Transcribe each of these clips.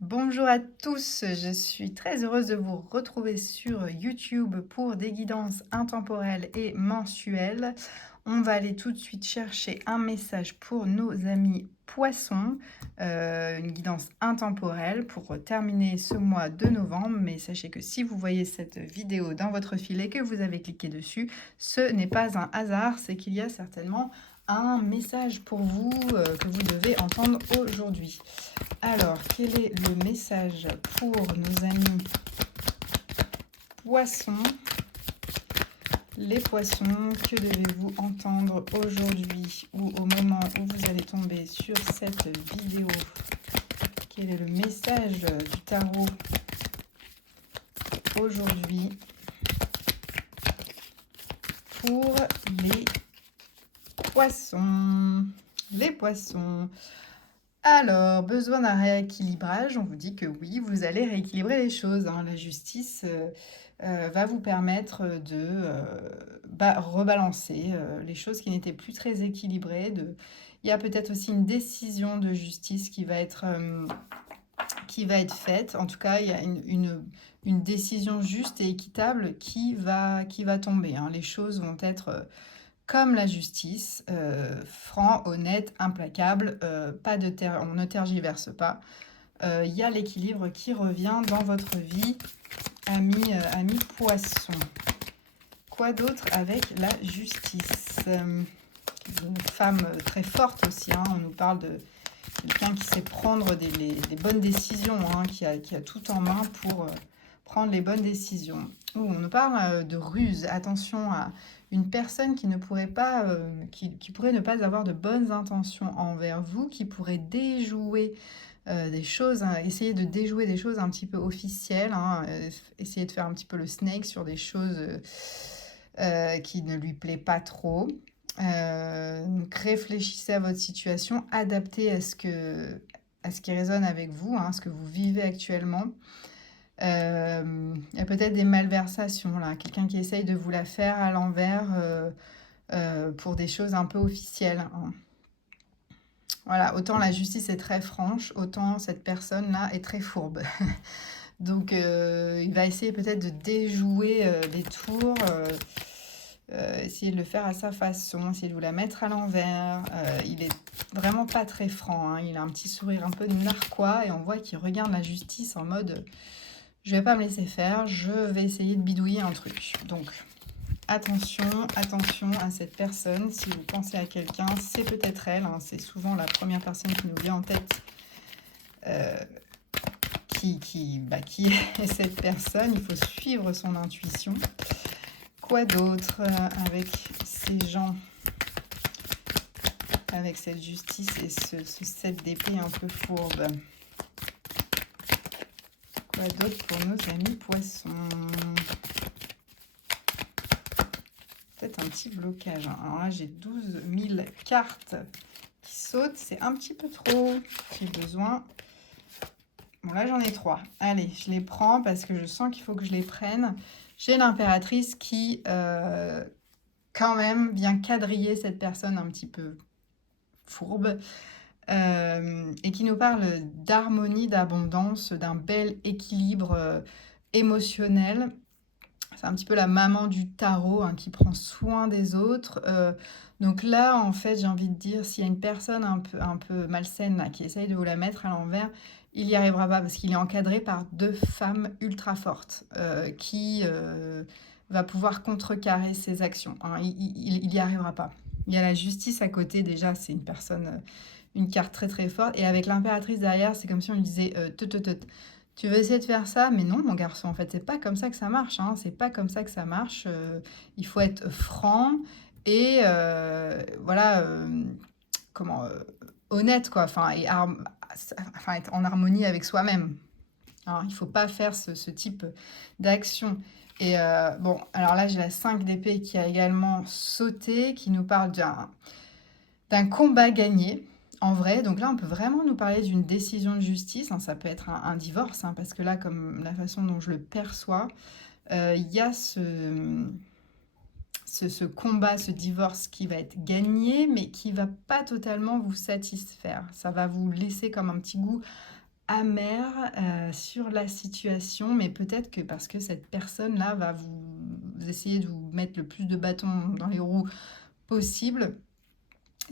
Bonjour à tous, je suis très heureuse de vous retrouver sur YouTube pour des guidances intemporelles et mensuelles. On va aller tout de suite chercher un message pour nos amis poissons, une guidance intemporelle pour terminer ce mois de novembre. Mais sachez que si vous voyez cette vidéo dans votre fil et que vous avez cliqué dessus, ce n'est pas un hasard, c'est qu'il y a certainement un message pour vous que vous devez entendre aujourd'hui. Alors, quel est le message pour nos amis poissons? Les poissons, que devez-vous entendre aujourd'hui ou au moment où vous allez tomber sur cette vidéo? Quel est le message du tarot aujourd'hui pour les poissons? Les poissons. Alors, besoin d'un rééquilibrage, on vous dit que oui, vous allez rééquilibrer les choses, hein. La justice va vous permettre de rebalancer les choses qui n'étaient plus très équilibrées. Il y a peut-être aussi une décision de justice qui va être faite. En tout cas, il y a une décision juste et équitable qui va tomber, hein. Les choses vont être comme la justice, franc, honnête, implacable, on ne tergiverse pas. Il y a l'équilibre qui revient dans votre vie, ami poisson. Quoi d'autre avec la justice? Une femme très forte aussi, hein. On nous parle de quelqu'un qui sait prendre des bonnes décisions, hein, qui a tout en main pour prendre les bonnes décisions. On nous parle de ruse. Attention à une personne qui ne pourrait pas, qui pourrait ne pas avoir de bonnes intentions envers vous, qui pourrait déjouer des choses, hein, essayer de déjouer des choses un petit peu officielles, hein, essayer de faire un petit peu le snake sur des choses qui ne lui plaît pas trop. Donc réfléchissez à votre situation, adaptez à ce qui résonne avec vous, hein, ce que vous vivez actuellement. Il y a peut-être des malversations là, quelqu'un qui essaye de vous la faire à l'envers pour des choses un peu officielles, hein. Voilà, autant la justice est très franche, autant cette personne-là est très fourbe. Donc il va essayer peut-être de déjouer les tours, essayer de le faire à sa façon, essayer de vous la mettre à l'envers. Il est vraiment pas très franc, hein. Il a un petit sourire un peu narquois et on voit qu'il regarde la justice en mode je vais pas me laisser faire, je vais essayer de bidouiller un truc. Donc attention à cette personne. Si vous pensez à quelqu'un, c'est peut-être elle, hein. C'est souvent la première personne qui nous vient en tête. Qui est cette personne? Il faut suivre son intuition. Quoi d'autre avec ces gens, avec cette justice et ce 7 d'épée un peu fourbe? Quoi d'autre pour nos amis poissons? Peut-être un petit blocage, hein. Alors là, j'ai 12 000 cartes qui sautent. C'est un petit peu trop. J'ai besoin... Bon, là, j'en ai 3. Allez, je les prends parce que je sens qu'il faut que je les prenne. J'ai l'impératrice qui, quand même, vient quadriller cette personne un petit peu fourbe. Et qui nous parle d'harmonie, d'abondance, d'un bel équilibre émotionnel. C'est un petit peu la maman du tarot, hein, qui prend soin des autres. Donc là, en fait, j'ai envie de dire, s'il y a une personne un peu malsaine là, qui essaye de vous la mettre à l'envers, il n'y arrivera pas parce qu'il est encadré par 2 femmes ultra fortes qui va pouvoir contrecarrer ses actions, hein. Il n'y arrivera pas. Il y a la justice à côté, déjà, c'est une personne, une carte très très forte. Et avec l'impératrice derrière, c'est comme si on lui disait tu veux essayer de faire ça, mais non, mon garçon, en fait, c'est pas comme ça que ça marche, hein. C'est pas comme ça que ça marche. Il faut être franc et voilà, comment, honnête, quoi. Enfin, être en harmonie avec soi-même. Alors, il faut pas faire ce type d'action. Et bon, alors là, j'ai la 5 d'épée qui a également sauté, qui nous parle d'un combat gagné, en vrai. Donc là, on peut vraiment nous parler d'une décision de justice, hein. Ça peut être un divorce, hein, parce que là, comme la façon dont je le perçois, il y a ce combat, ce divorce qui va être gagné, mais qui va pas totalement vous satisfaire. Ça va vous laisser comme un petit goût amer sur la situation, mais peut-être que parce que cette personne-là va vous essayer de vous mettre le plus de bâtons dans les roues possible.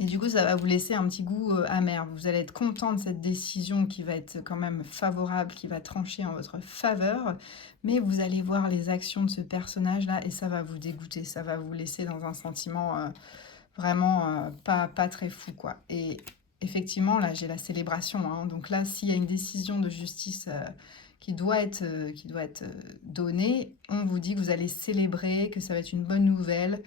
Et du coup, ça va vous laisser un petit goût amer. Vous allez être content de cette décision qui va être quand même favorable, qui va trancher en votre faveur. Mais vous allez voir les actions de ce personnage-là et ça va vous dégoûter. Ça va vous laisser dans un sentiment vraiment pas très fou, quoi. Et effectivement, là, j'ai la célébration, hein. Donc là, s'il y a une décision de justice qui doit être donnée, on vous dit que vous allez célébrer, que ça va être une bonne nouvelle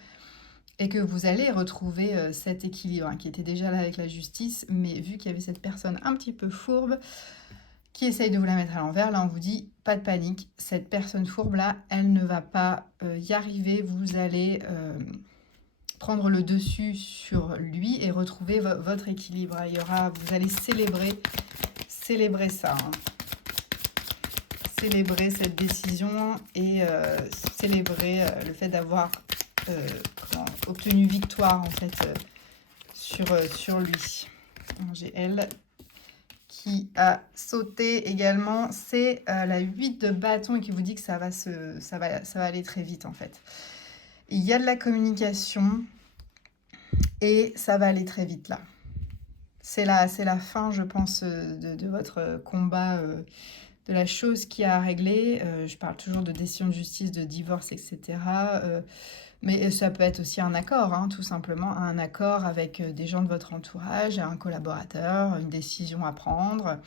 et que vous allez retrouver cet équilibre hein, qui était déjà là avec la justice, mais vu qu'il y avait cette personne un petit peu fourbe qui essaye de vous la mettre à l'envers, là on vous dit pas de panique, cette personne fourbe là, elle ne va pas y arriver, vous allez prendre le dessus sur lui et retrouver votre équilibre. Il y aura, vous allez célébrer ça, hein. Célébrer cette décision et célébrer le fait d'avoir obtenu victoire en fait sur lui. J'ai elle qui a sauté également. C'est la 8 de bâton et qui vous dit que ça va aller très vite en fait. Il y a de la communication et ça va aller très vite là. C'est la fin, je pense, de votre combat, de la chose qui a à régler. Je parle toujours de décision de justice, de divorce, etc. Mais ça peut être aussi un accord, hein, tout simplement, un accord avec des gens de votre entourage, un collaborateur, une décision à prendre.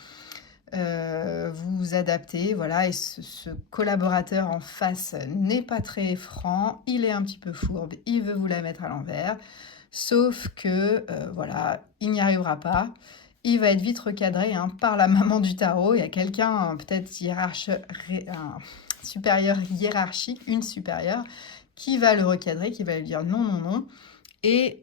Vous vous adaptez, voilà, et ce collaborateur en face n'est pas très franc, il est un petit peu fourbe, il veut vous la mettre à l'envers, sauf que, voilà, il n'y arrivera pas. Il va être vite recadré hein, par la maman du tarot. Il y a quelqu'un, peut-être un supérieur hiérarchique, une supérieure, qui va le recadrer, qui va lui dire non, non, non. Et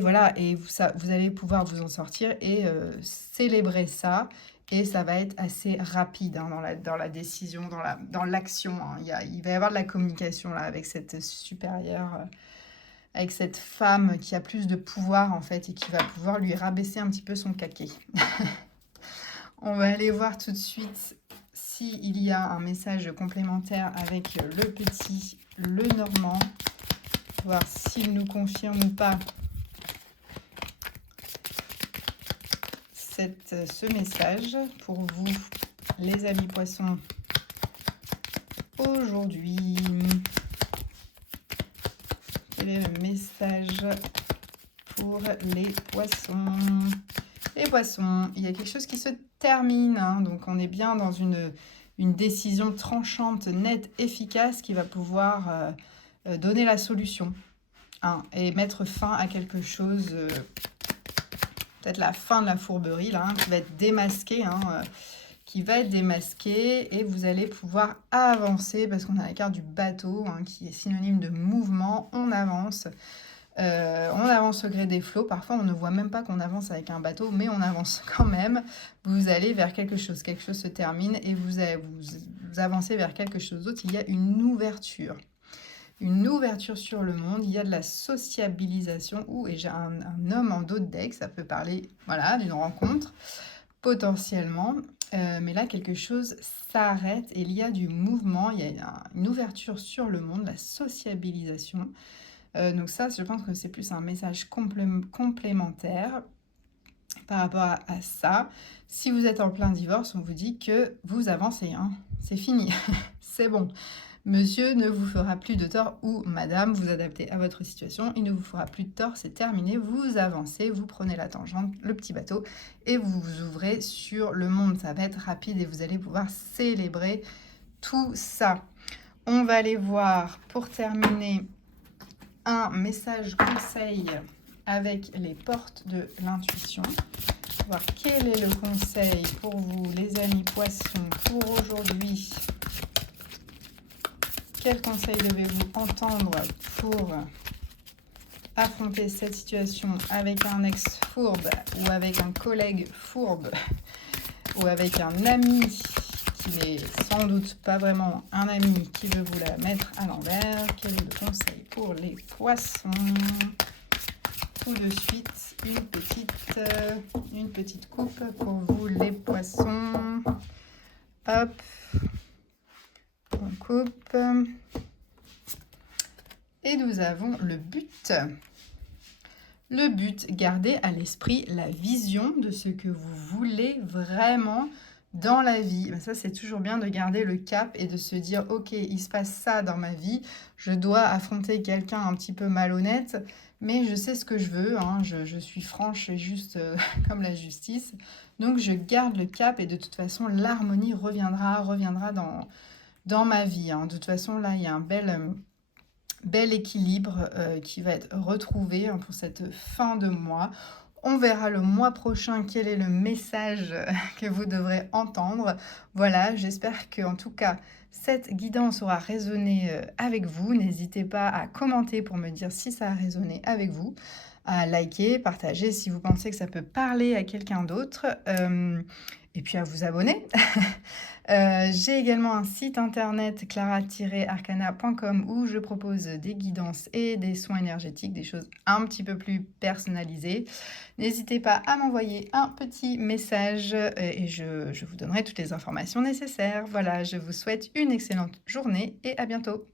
voilà, et vous allez pouvoir vous en sortir et célébrer ça. Et ça va être assez rapide hein, dans la décision, dans l'action. Hein. Il va y avoir de la communication là, avec cette supérieure, avec cette femme qui a plus de pouvoir en fait et qui va pouvoir lui rabaisser un petit peu son caquet. On va aller voir tout de suite s'il y a un message complémentaire avec le petit, le normand. Voir s'il nous confirme ou pas ce message pour vous, les amis poissons, aujourd'hui. Quel est le message pour les poissons? Les poissons, il y a quelque chose qui se termine, hein, donc on est bien dans une décision tranchante, nette, efficace qui va pouvoir donner la solution hein, et mettre fin à quelque chose, peut-être la fin de la fourberie, là, hein, qui va être démasquée, hein, et vous allez pouvoir avancer parce qu'on a la carte du bateau hein, qui est synonyme de mouvement, on avance au gré des flots, parfois on ne voit même pas qu'on avance avec un bateau, mais on avance quand même, vous allez vers quelque chose se termine et vous avancez vers quelque chose d'autre, il y a une ouverture sur le monde, il y a de la sociabilisation, et j'ai un homme en dos de deck, ça peut parler voilà, d'une rencontre, potentiellement, mais là quelque chose s'arrête et il y a du mouvement, il y a une ouverture sur le monde, la sociabilisation. Donc ça, je pense que c'est plus un message complémentaire par rapport à ça. Si vous êtes en plein divorce, on vous dit que vous avancez, hein, c'est fini, c'est bon. Monsieur ne vous fera plus de tort ou madame, vous adaptez à votre situation, il ne vous fera plus de tort, c'est terminé, vous avancez, vous prenez la tangente, le petit bateau et vous vous ouvrez sur le monde. Ça va être rapide et vous allez pouvoir célébrer tout ça. On va aller voir pour terminer un message conseil avec les portes de l'intuition. Voir quel est le conseil pour vous, les amis poissons, pour aujourd'hui. Quel conseil devez-vous entendre pour affronter cette situation avec un ex fourbe ou avec un collègue fourbe ou avec un ami qui n'est sans doute pas vraiment un ami qui veut vous la mettre à l'envers? Quel est le conseil pour les poissons tout de suite une petite coupe pour vous les poissons. Hop, on coupe. Et nous avons le but. Le but, gardez à l'esprit la vision de ce que vous voulez vraiment dans la vie. Ça, c'est toujours bien de garder le cap et de se dire, ok, il se passe ça dans ma vie, je dois affronter quelqu'un un petit peu malhonnête, mais je sais ce que je veux, hein, je suis franche et juste comme la justice. Donc, je garde le cap et de toute façon, l'harmonie reviendra dans ma vie, hein. De toute façon, là, il y a un bel équilibre qui va être retrouvé, hein, pour cette fin de mois. On verra le mois prochain quel est le message que vous devrez entendre. Voilà, j'espère que en tout cas cette guidance aura résonné avec vous. N'hésitez pas à commenter pour me dire si ça a résonné avec vous, à liker, partager si vous pensez que ça peut parler à quelqu'un d'autre, et puis à vous abonner. J'ai également un site internet clara-arcana.com où je propose des guidances et des soins énergétiques, des choses un petit peu plus personnalisées. N'hésitez pas à m'envoyer un petit message et je vous donnerai toutes les informations nécessaires. Voilà, je vous souhaite une excellente journée et à bientôt.